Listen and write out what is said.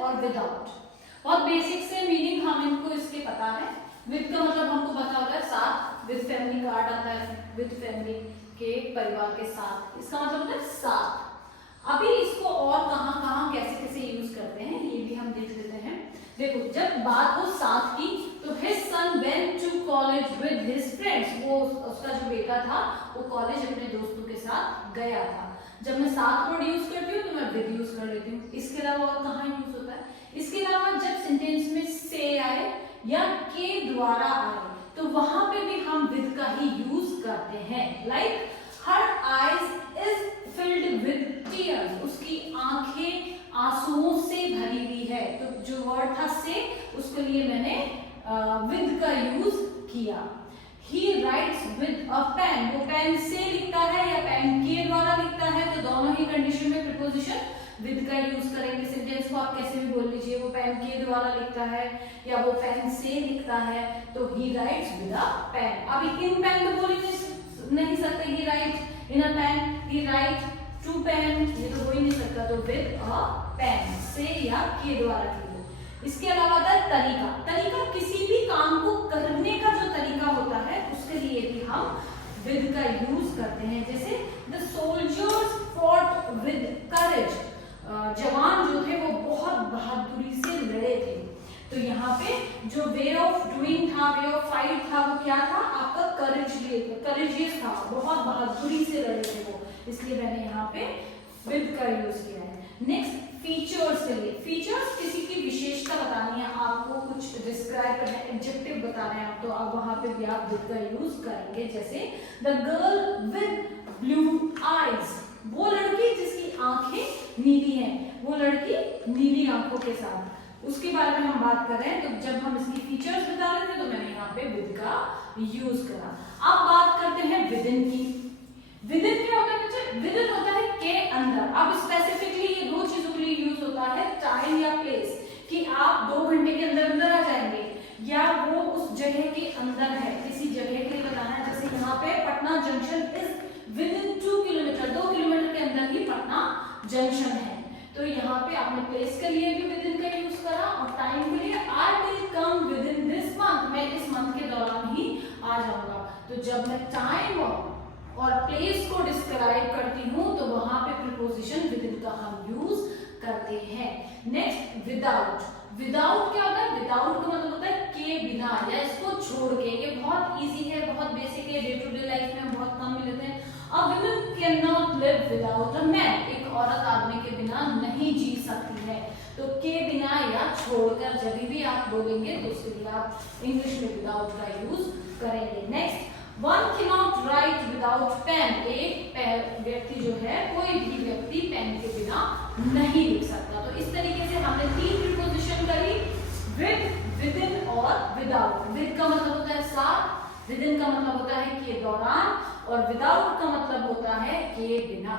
और विदाउट। बहुत बेसिक से मीनिंग हम इनको इसके पता है। विद का मतलब हमको पता होता है साथ, विद फैमिली कार्ड आता है, विद फैमिली के परिवार के साथ, इसका मतलब होता है साथ। अभी इसको और कहाँ कहाँ कैसे कैसे यूज करते हैं ये भी हम देख लेते हैं। देखो, जब बात हो साथ की तो his son went to college with his friends, वो उसका जो बेटा था वो कॉलेज अपने दोस्तों के साथ गया था। जब मैं साथ वर्ड यूज करती हूँ तो मैं विद यूज कर लेती हूँ। इसके अलावा और कहाँ यूज होता है? इसके अलावा जब सेंटेंस में से आए या के द्वारा आए तो वहां पे भी हम विद का ही यूज करते हैं। Like her eyes is filled with tears, उसकी आंखें आंसुओं से भरी हुई है। तो जो वर्ड था से, उसके लिए मैंने विद का यूज किया। He writes with a pen, वो पेन से लिखता है या पेन के द्वारा लिखता है, तो दोनों ही कंडीशन में प्रीपोजिशन विद का यूज करेंगे। सेंटेंस को आप कैसे भी बोल लीजिए, वो पेन के द्वारा लिखता है या वो पेन से लिखता है, तो he writes with a pen। अभी इन पेन तो बोल नहीं सकते, he writes in a pen, he writes to pen, ये तो हो ही नहीं सकता, तो with a pen, से या के द्वारा की। इसके अलावा था तरीका। तरीका किसी भी काम को करने का जो तरीका होता है उसके लिए भी हम विद का यूज करते हैं। जैसे the soldiers fought with courage, जवान जो थे वो बहुत बहादुरी से लड़े थे। तो यहाँ पे जो वे ऑफ डूइंग था, वे ऑफ फाइट था, वो क्या था? आपका करेजियस था, बहुत बहादुरी से लड़े थे वो, इसलिए मैंने यहाँ पे विद का यूज किया है। नेक्स्ट फीचर्स के लिए, फीचर्स किसी की विशेषता बतानी है, आपको कुछ डिस्क्राइब करना है, एडजेक्टिव बताना है, तो आप वहां पे भी आप विद का यूज करेंगे। जैसे the girl with blue eyes, वो लड़की जिसकी आंखें नीली हैं, वो लड़की नीली आंखों के साथ, उसके बारे में हम बात कर रहे हैं। तो जब हम इसकी फीचर्स बता रहे थे तो मैंने यहाँ पे विद का यूज करा। अब बात करते हैं विदिन की। विदिन क्या होता है बच्चे? विदिन होता है के अंदर। अब स्पेसिफिकली ये दो चीजों के लिए यूज होता है, टाइम या प्लेस, कि आप 2 घंटे के अंदर अंदर आ जाएंगे या वो उस जगह के अंदर है, किसी जगह के लिए बताना है। जैसे यहाँ पे Patna junction is within 2 kilometre, 2 kilometre के अंदर ही पटना जंक्शन है। तो यहाँ पे आपने प्लेस के लिए भी विदिन का यूज करा और टाइम के लिए I will come within this month, मैं इस मंथ के दौरान ही आ जाऊंगा। तो जब मैं टाइम और प्लेस को डिस्क्राइब करती हूँ तो वहां पे प्रीपोजिशन विदिन का हम यूज करते हैं। Next without. विदाउट क्या होता है? विदाउट का मतलब होता है के बिना या इसको छोड़ के। ये बहुत इजी है, बहुत बेसिक है, डे टू डे लाइफ में हम बहुत कम मिलते हैं। A woman cannot live without a man, एक औरत आदमी के बिना नहीं जी सकती है। तो के बिना या छोड़कर जब भी आप बोलेंगे तो उसके लिए आप इंग्लिश में विदाउट का यूज करेंगे। Next, one cannot write without pen, एक व्यक्ति जो है, कोई भी व्यक्ति पेन के बिना नहीं लिख सकता। तो इस तरीके से हमने 3 प्रीपोजिशन करी, विद, विदिन और विदाउट। विद का मतलब होता है साथ, विदिन का मतलब होता है के दौरान और विदाउट का मतलब होता है के बिना।